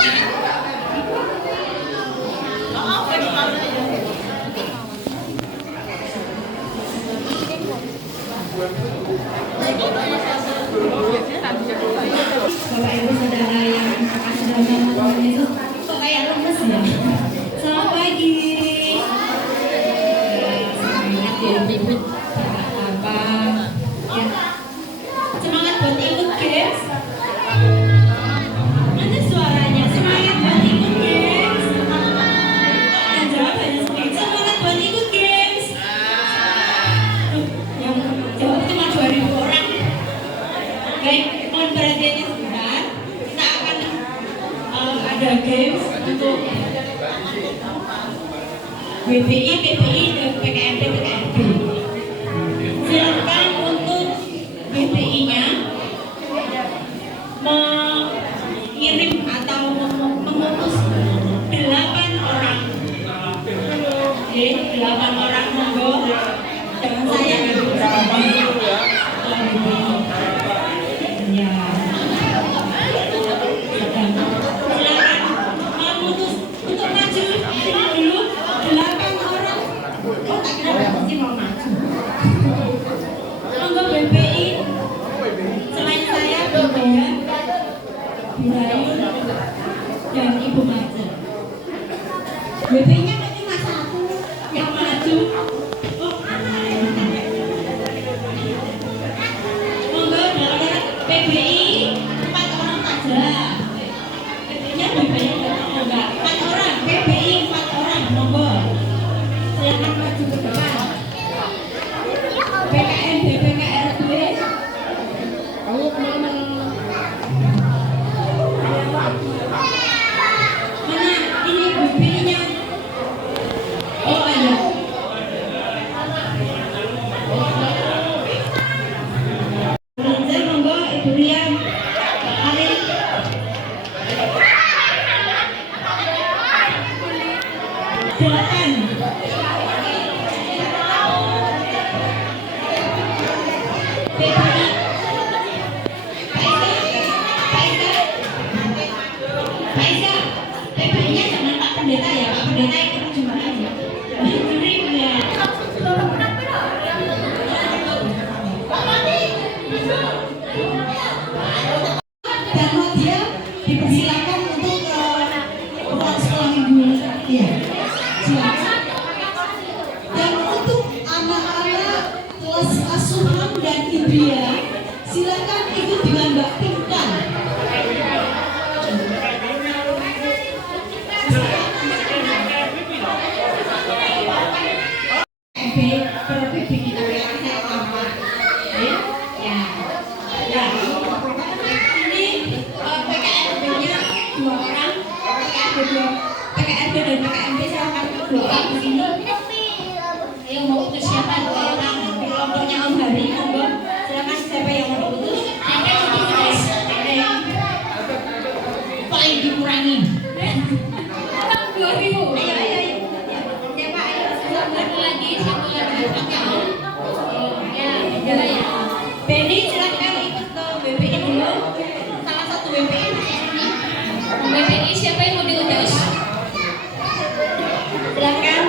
Bapak Ibu Saudara yang sudah menonton itu kok kayak lemes ya? Selamat pagi. Semangat ya, apa? Ya. Semangat buat ikut games. Mana suaranya? Semangat buat ikut games. Yang jawab hanya sedikit. Semangat buat ikut games. Yang jawab cuma 2.000 orang. Baik, mohon perhatiannya sebentar. Kita akan ada games untuk BPI, PPI, dan PKMP, PKMP. Silakan untuk BPI-nya mengirim atau mengutus 8 orang. Oke, 8 orang monggo. Dengan saya ya. Silakan memutus untuk maju dulu 8 orang. Oh, tak kira pasti mau maju. Monggo BPI. Selain saya, Bunda Birayun dan Ibu Mace. BPI-nya kan cuma 1 yang maju. Oh, monggo PBI 4 orang saja. PBI-nya enggak 4 orang. PBI 4 orang, monggo. Silakan maju ke depan. PKMB, PKRB. Kamu kemana? Mana ini BPI-nya? Oh, ayo. Lanjut, monggo Ibu Rian. Arif. Silakan. PPI. Pak Eka, PPI-nya jangan Pak Pendeta ya, Pak Pendeta ikut cuma aja. Kirim ya. Dan dia dipersilakan untuk pulang sekolah minggu. Iya, silakan. Dan untuk anak-anak kelas asuhan dan India, silakan ikut dengan Mbak Pinkan. PPB kita saya tambah. Ya. Ya. Ini PKRB-nya 2 orang, PKRB dan PKMB silakan 2 orang di sini. Yang mau utus siapa? 2 orang. Kelompoknya Om Hari, monggo. Silakan siapa yang mau diutus? Siapa yang mau diutus? Ada yang paling dikurangi. 2.000. Ayo. Siapa? Ayo. Satu lagi. Oke, Om. Ya. Benny silakan ikut ke BPI dulu. Salah satu BPI di sini. BPI siapa yang mau diutus? Silakan.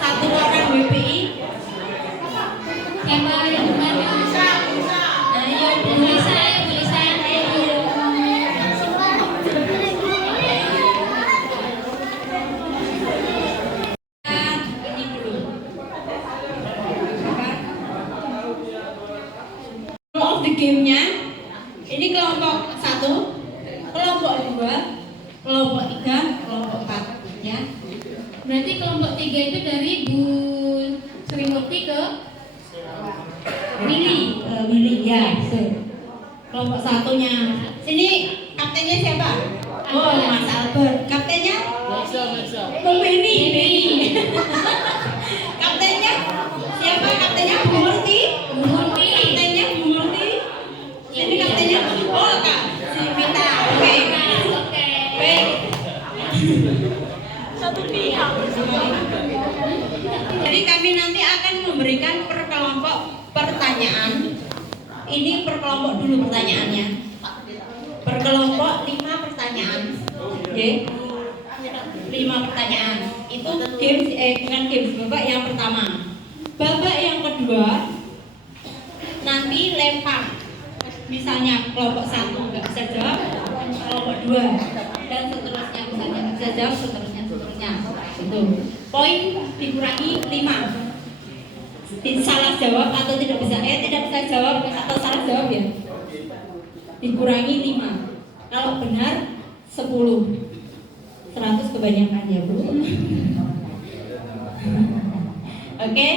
1 orang BPI. Siapa yang mau diutus? Ayo, boleh saya. Ayo. Of the game-nya ini kelompok 1, kelompok 2, kelompok 3, kelompok 4 ya. Berarti kelompok 3 itu dari Bu Sri Murti ke Willy ya. Kelompok 1-nya. Sini kaptennya siapa? Oh, Mas Albert. Kaptennya? Bung Benny. Kaptennya siapa? Kaptennya Bu Murti. Kaptennya Bu Murti. Ini kaptennya. Oh, Kak. Si Vita. Oke. Baik. Satu pihak. Jadi kami nanti akan memberikan per kelompok pertanyaan. Ini per kelompok dulu pertanyaannya. Per kelompok 5 pertanyaan. pertanyaan. Oke. 5 pertanyaan. Itu games bukan games babak yang pertama. Babak yang kedua nanti lempar. Misalnya kelompok 1 nggak bisa jawab, kelompok 2 dan seterusnya, misalnya nggak bisa jawab, seterusnya. Itu poin dikurangi 5. Salah jawab atau tidak bisa jawab atau salah jawab ya dikurangi 5. Kalau benar 10. 100 kebanyakan ya Bu. Oke.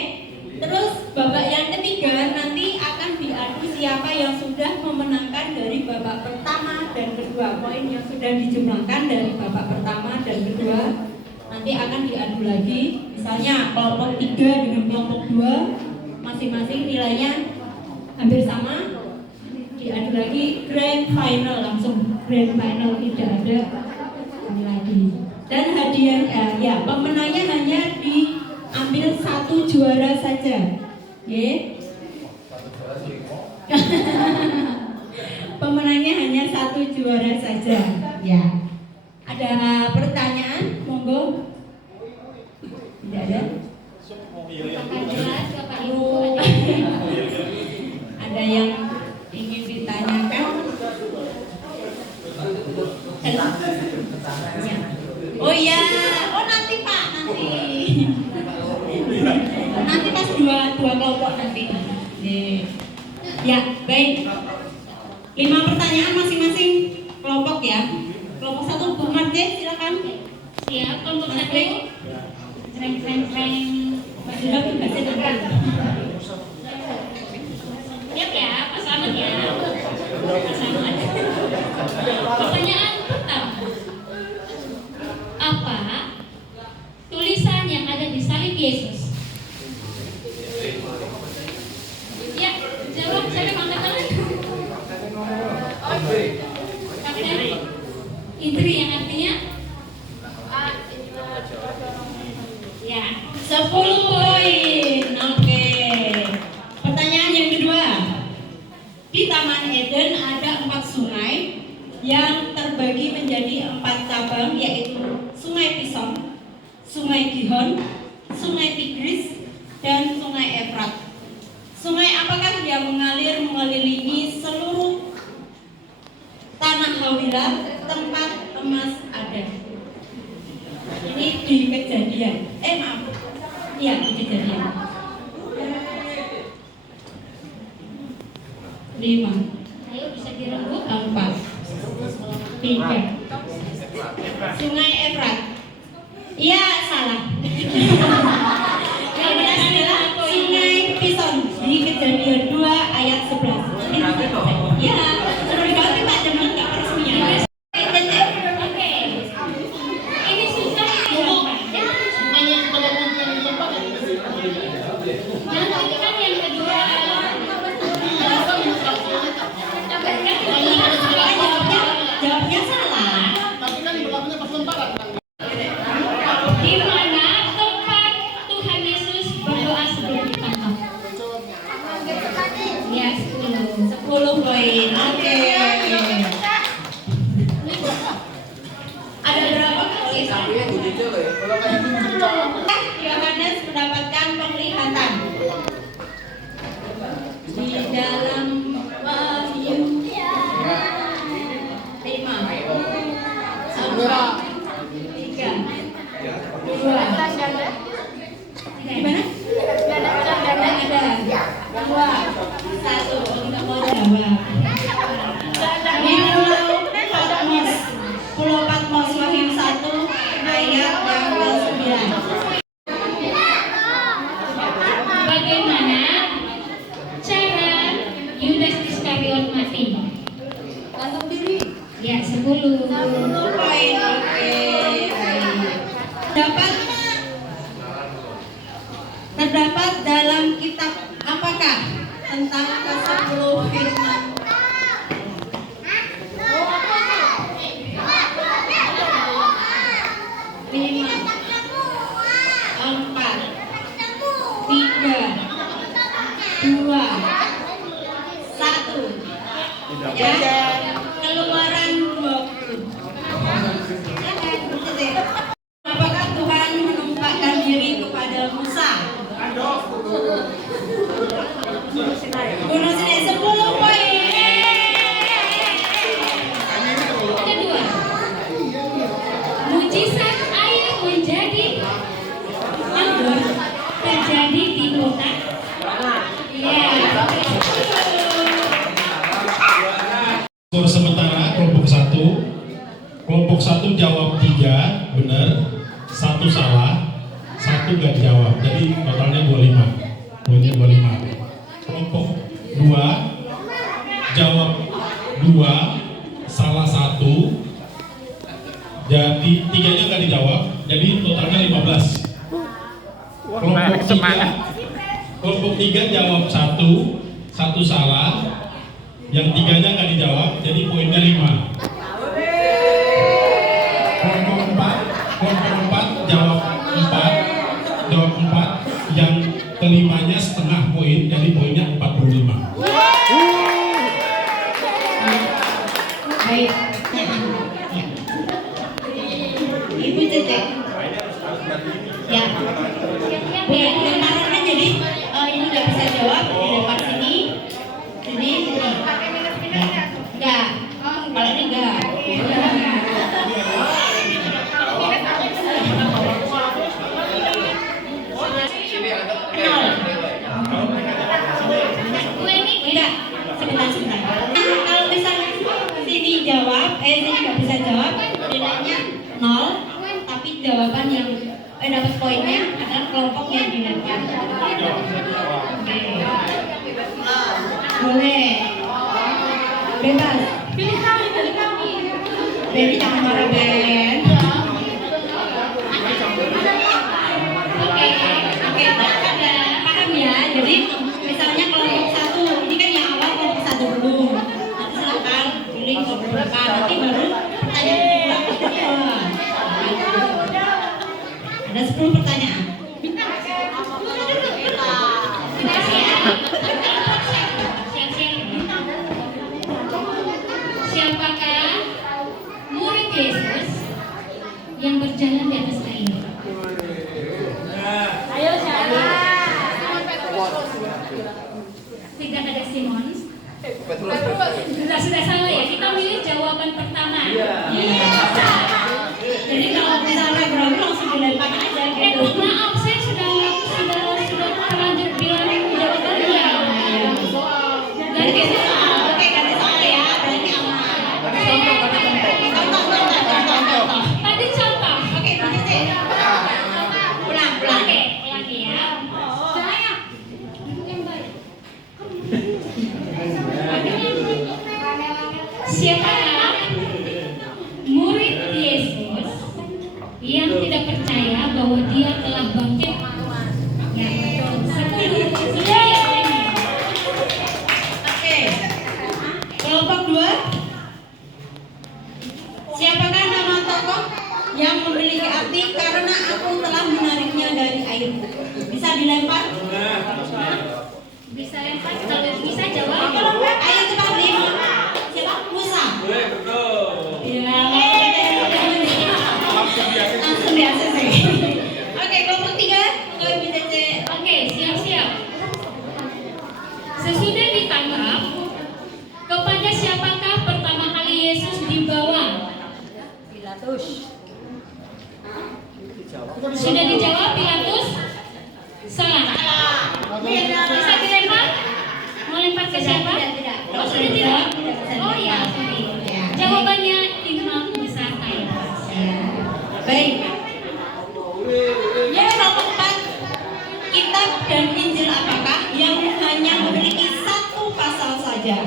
Terus babak yang ketiga nanti akan diadu siapa yang sudah memenangkan dari babak pertama dan kedua. Poin yang sudah dijumlahkan dari babak pertama dan kedua nanti akan diadu lagi. Misalnya kelompok 3 dengan kelompok 2 masing-masing nilainya hampir sama, diadu lagi grand final, langsung grand final, tidak ada ini lagi. Dan hadiah ya pemenangnya hanya diambil 1 juara saja. Oke. Pemenangnya hanya 1 juara saja. Ya. Ada pertanyaan? Monggo. Tidak ada? Ada yang ingin ditanyakan? Oh iya, oh nanti Pak, nanti pas dua kelompok nanti. Ya, baik. 5 pertanyaan masing-masing kelompok ya. Kelompok 1 Bu Marje, silakan. Siap, kelompok 1. Reng. Sudah berhasil dengar. Siap ya, pasangan ya. Pasangan. Pertanyaan pertama. Apa tulisan yang ada di salib Yesus? Ya, jawab, siapa yang angkat tangan? Kapten Indri yang artinya? Ya, 10 poin. Oke. Pertanyaan yang kedua. Di Taman Eden ada 4 sungai yang terbagi menjadi 4 cabang, yaitu Sungai Pison, Sungai Gihon, Sungai Tigris, dan Sungai Efrat. Sungai apakah yang mengalir mengelilingi seluruh tanah Hawilah tempat emas ada? Ini di Kejadian. Maaf. Iya, di Kejadian. 5. ayo bisa dirembuk. 4. 3. Sungai Efrat. Iya, salah. Yang benar adalah Sungai Pison di Kejadian 2 ayat 11. Iya, perlu diganti Pak, jangan nggak resmi ya. Oke. Ini susah ini. Jangan ini kan yang kedua. Jawabnya salah. Di mana tempat Tuhan Yesus berdoa sebelum ditangkap? Ya, 10 poin. Oke. Ada berapa kali? Yohanes mendapatkan penglihatan di dalam Wahyu 5 sampai 3 2. Gimana? Ada 2 1. Enggak mau jawab. Di Pulau Patmos Wahyu 1 ayat yang ke-9. Bagaimana cara Yudas Iskariot mati? Gantung diri. Ya, 10. 10 poin. Oke. Terdapat dalam kitab apakah tentang ke-10 firman? Lima, 4, 3, 2, 1. Ya, Keluaran 20. tadi di kotak? Iya. Skor sementara kelompok 1 jawab 3 benar, 1 salah, 1 gak dijawab. Jadi totalnya 25. Poinnya 25. Kelompok 2 jawab 2, salah 1. Jadi 3-nya gak dijawab. Jadi totalnya 15. Kelompok 3 jawab 1 salah, yang 3-nya nggak dijawab, jadi poinnya 5. Kelompok 4 jawab 4, yang kelimanya setengah poin, jadi poinnya 45. Baik. Ibu Cece. Ya. Bukan lemparan jadi ini nggak bisa jawab dilempar sini. Sini. Enggak. Kalau ini enggak. Enggak. Sebentar. Kalau misalnya sini jawab, sini nggak bisa jawab, nilainya 0. Tapi jawaban yang dapat poinnya adalah kelompok yang dilempar. Boleh. Bebas. Pilih kami. Baby jangan marah, Ben. Oke, paham ya. Jadi misalnya kelompok 1, ini kan yang awal kelompok 1 dulu. Nanti silakan pilih kelompok berapa. Nanti baru pertanyaan kedua. Ada 10 pertanyaan. Siapakah murid Yesus yang berjalan di atas air? Ayo siapa? Tidak ada Simon. Sudah salah ya. Kita milih jawaban pertama. Iya. Jadi kalau misalnya berapa langsung dilempar aja gitu. Maaf, saya sudah terlanjur bilang jawabannya. Ganti soal. Oke, ganti soal ya. Berarti aman. Contoh. Tadi contoh. Oke, Cece. Ulang. Oke, ulangi ya. Siapakah murid Yesus yang tidak percaya bahwa dia telah bangkit? Ya, betul. 10. Sudah ya ini. Oke. Kelompok 2. Siapakah nama tokoh yang memiliki arti karena aku telah menariknya dari air? Bisa dilempar? Bisa lempar, kalau bisa jawab. Ayo cepat 5. Siapa? Musa. Ya, langsung biasa sih. Oke, kelompok 3. Enggak bisa Cece. Oke, siap-siap. Sesudah ditangkap, kepada siapakah pertama kali Yesus dibawa? Pilatus. Sudah dijawab Pilatus? Salah. Bisa dilempar? Mau lempar ke siapa? Tidak. Oh, sudah tidak? Oh ya, sorry. Jawabannya Imam Besar Kaiafas. Baik. Ya, kelompok 4. Kitab dan Injil apakah yang hanya memiliki 1 pasal saja?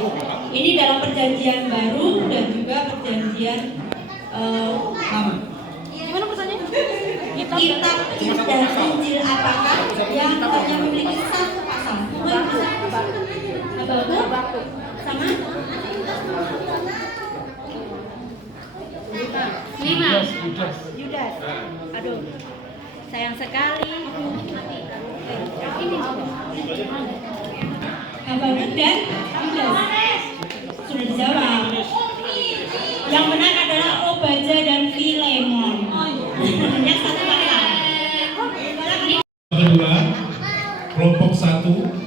Ini dalam perjanjian baru dan juga perjanjian lama. Gimana pertanyaannya? Kitab dan Injil apakah yang hanya memiliki 1 pasal? Apa? Sama? 5. Yudas. Aduh. Sayang sekali. Apa dan Yudas? Sudah dijawab. Yang benar adalah Obadja dan Filemon. Yang 1 pasal. Kedua, kelompok 1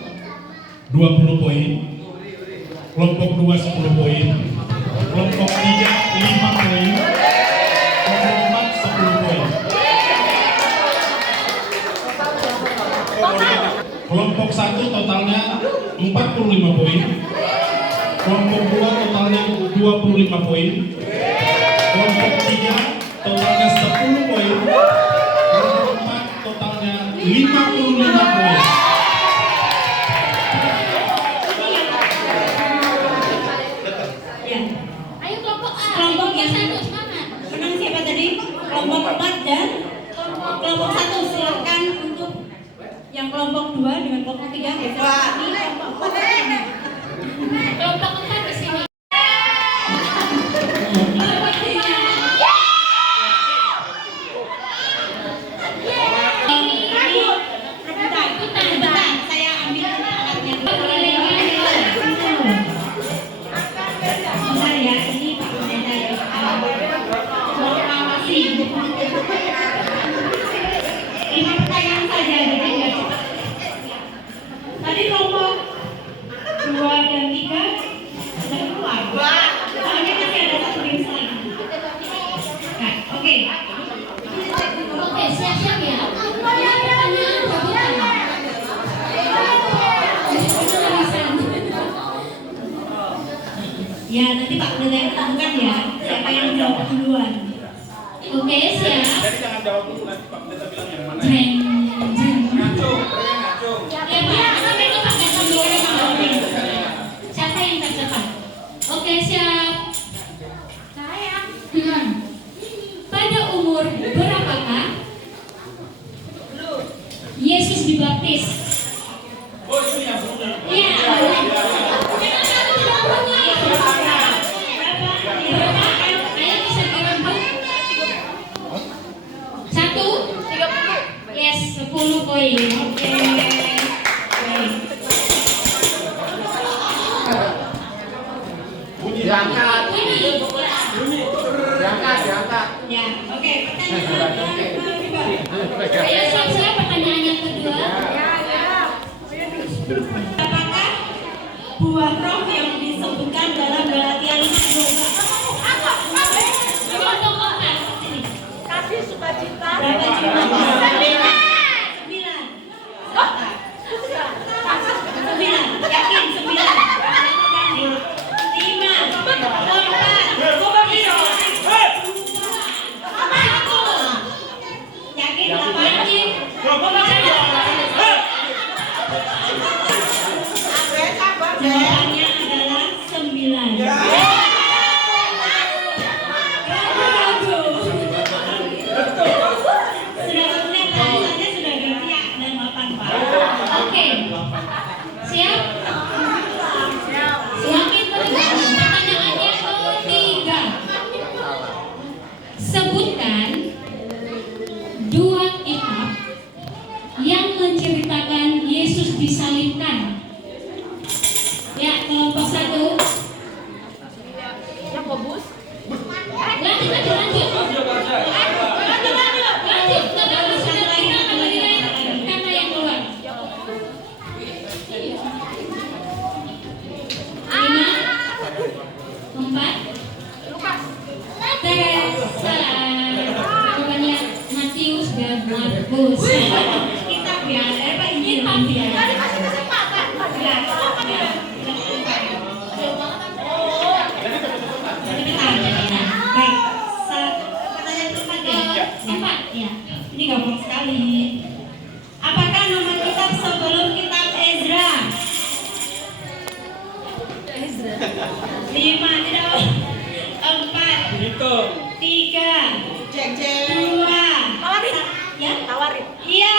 20 poin, kelompok 2 10 poin, kelompok 3 5 poin, kelompok 4 10 poin. Kelompok 1 totalnya 45 poin. Kelompok 2 totalnya 25 poin. Kelompok 3 totalnya 10 poin. Kelompok 4 totalnya 55 poin. Ya. Ayo kelompok A. Kelompok yang satu semangat. menang siapa tadi? Kelompok 4 dan kelompok 1 silakan untuk yang kelompok 2 dengan kelompok 3 geser ke sini, kelompok 4 ke sini. Kelompok 4 di sini. Rebutan, saya ambil alatnya dulu. Bentar ya, ini Pak Pendeta proklamasi. 5 pertanyaan saja, jadi nggak cepat. Tadi kelompok 2 dan 3 sudah keluar. Soalnya masih ada satu yang lagi. Nah, oke. Oke, siap-siap ya. Ini pertanyaan rebutan. Ya, nanti Pak Pendeta yang tentukan ya, siapa yang jawab duluan. Oke, siap. Jadi jangan jawab dulu, nanti Pak Pendeta bilang yang mana. Jeng, jeng. Ngacung. Ya, Pak, sampai itu pakai sendiri. Siapa yang tercepat? Oke, siap. Saya. Pada umur berapakah Yesus dibaptis? Oh, ini yang punya. Iya. Jangan satu tidak punya. Berapa? Ayo bisa dirembuk. 1, 30. Yes, 10 poin. Oke. Baik. Diangkat, Ini. diangkat. Ya, oke. Pertanyaan yang kedua. Ayo siap-siap pertanyaan yang kedua. Apakah buah roh yang disebutkan dalam Galatia 5:12? Kelompok 4. Sini. Kasih sukacita. Berapa jumlahnya? 9. Sembilan. Yakin 9. 5, 4, 3, 2, 1. Yakin 8? Jawabannya adalah 9. Ragu-ragu. Sudah terlihat tulisannya sudah ganti ya, dan 8 Pak. Oke. Siap? Yakin pertanyaannya ketiga. Sebutkan 2 kitab yang menceritakan Yesus disalibkan. Ya, kelompok 1. Yakobus. Lanjut. Lanjut, nggak harus sudah kita akan menilai kata yang keluar. 5, 4, jawabannya Matius dan Markus. Kitab ya, Pak Injil ya. Baik, pertanyaan keempat ya. 4 ya. Ini gampang sekali. Apakah nama kitab sebelum kitab Ezra? 5, tidak. 4, 3, 2, ya? Tawarin. Iya.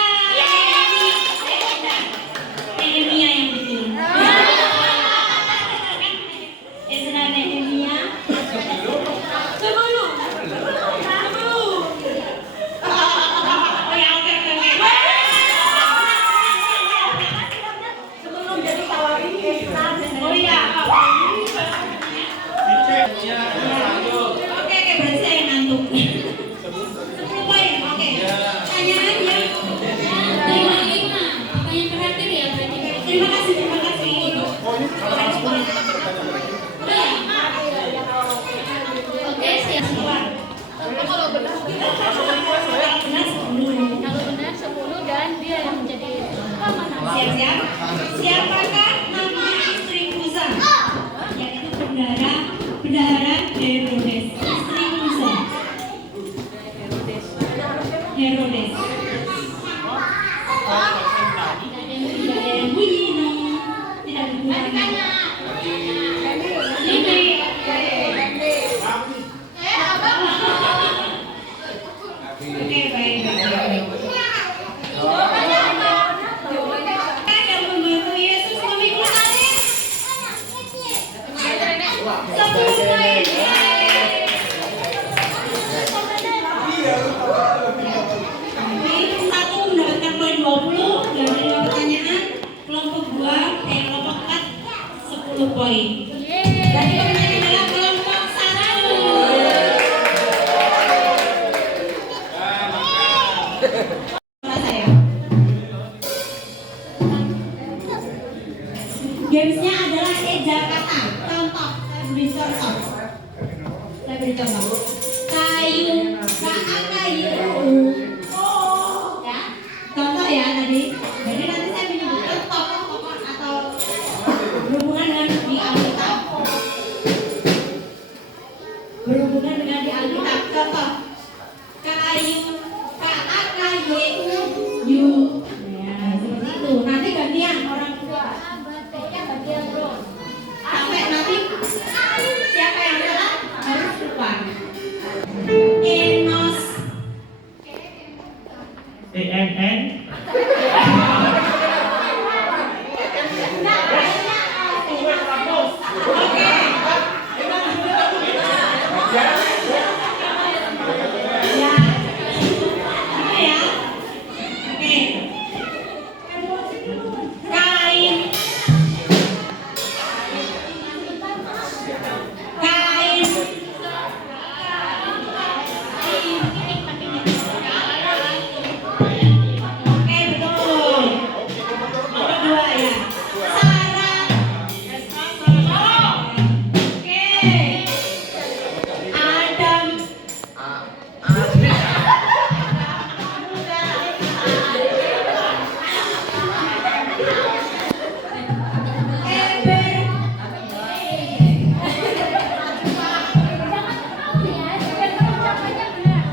Nehemia yang betul. Ezra Nehemia. Sebelum. Oh ya, oke. Sebelum jadi tawarin Oh iya. Oke, berarti saya ngantuk. 10 poin, oke. Pertanyaan yang Terima. Pertanyaan terakhir ya berarti. terima kasih. Oke, siap. Kalau benar Kalau benar 10. Kalau benar 10 dan dia yang menjadi pemenang. Siap-siap. Siapakah nama istri Musa? Yaitu bendahara Herodes. Istri Musa. Herodes. Tidak ada yang bunyi, no. Tidak digunakan. Ini. Oke, baik. Yang membantu Yesus memikul salib. 10 poin. Kelompok 1 mendapatkan poin 20 dari 5 pertanyaan. Kelompok 4 10 poin. Dan pemenang adalah kelompok 1. Gamesnya adalah eja kata. Contoh, saya beri contoh. Kayu, kayu. Oh, ya. Contoh ya tadi. Jadi nanti saya menyebutkan tokoh-tokoh atau berhubungan dengan di Alkitab. Berhubungan dengan di Alkitab. Contoh. Kayu, kayu. Ya, seperti itu. Nanti gantian orang tua. Sampai nanti siapa yang salah harus keluar. Enos. ENN. Oke. Ya. Ya. Oke. Kain. Kain. Oke, betul. Nomor 2 ya. Sarah. Oke. Adam. Eber.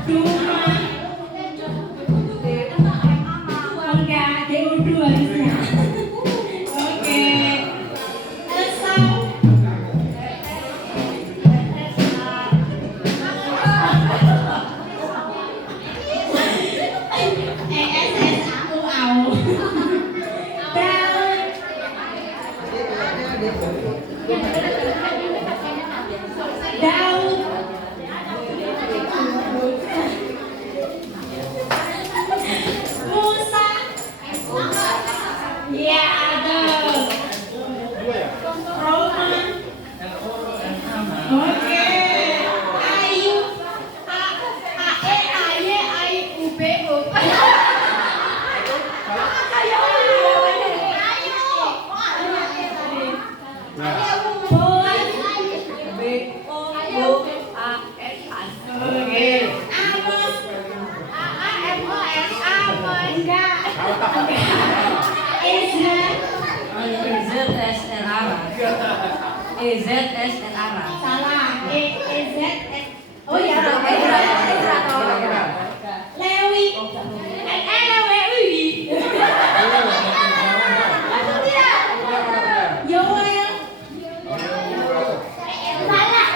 Duma. Enggak, DU2 harusnya. Oke. Esau. ESSAU. Daud. Daud. Musa. Ya, ada. Roman. Oke. Ayub. AEAYAIUBO. Boaz. Oke. Amos. Enggak. Ezra. EZSRA. Salah. EZ. Oh ya. Lewi. Lewi. Yoel. Salah.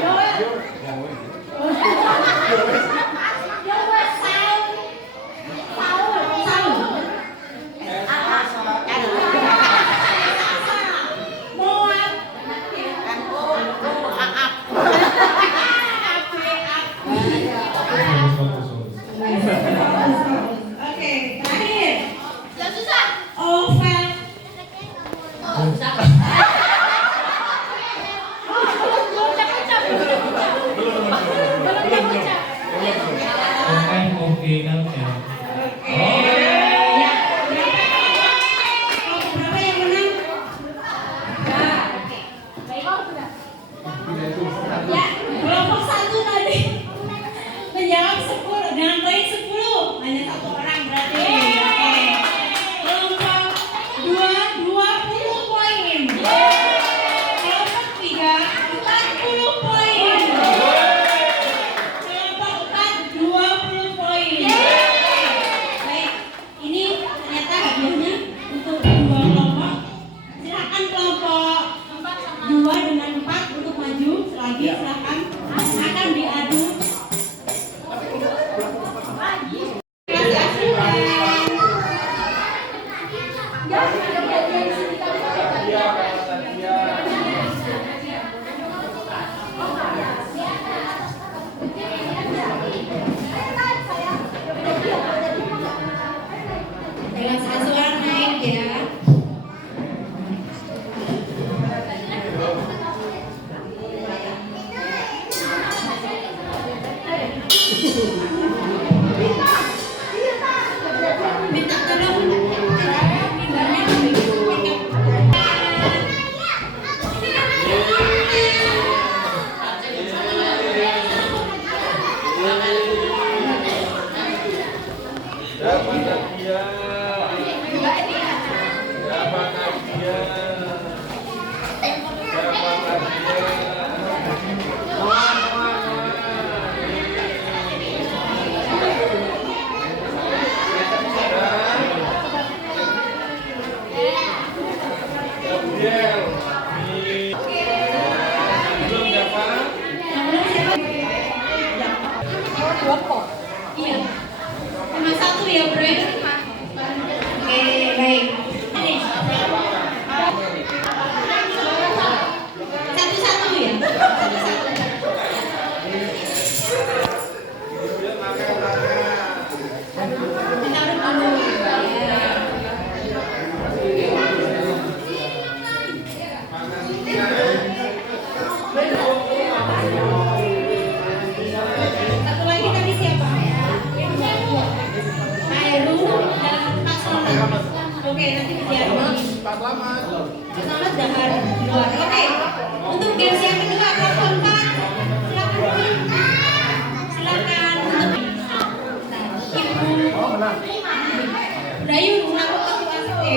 Yoel. Yoel. Saul. Moab. Gelas asuhan naik ya. Minta tolong mimbarnya iya. Cuma satu ya, Bre. Oke, baik. Ini. Satu-satu ya. Satu-satu. Kita udah dulu. Satu lagi tadi siapa? Kairu dan Pak Selamat. Oke, nanti biar Pak Selamat dahar luar. Oke. Untuk games yang kedua kelompok 4. Silakan untuk Ibu Dayu melakukan sesi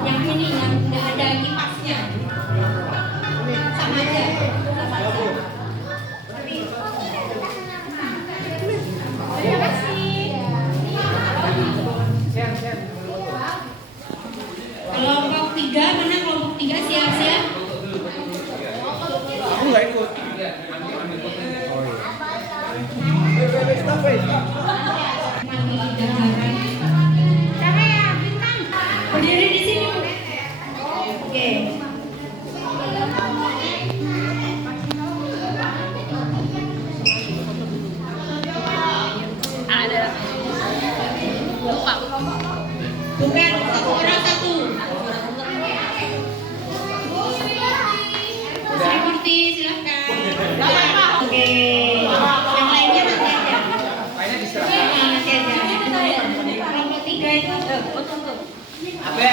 yang ini yang nggak ada kipasnya. Sama aja. Terima kasih. Kelompok 3, mana kelompok 3 siap-siap? Aku nggak ikut. Mandi daharan. Berdiri di sini. Oke. Bukan, satu orang satu. Sri Murti, silahkan. Oke. Yang lainnya nanti aja. Nanti aja. Kelompok 3 itu. Abe.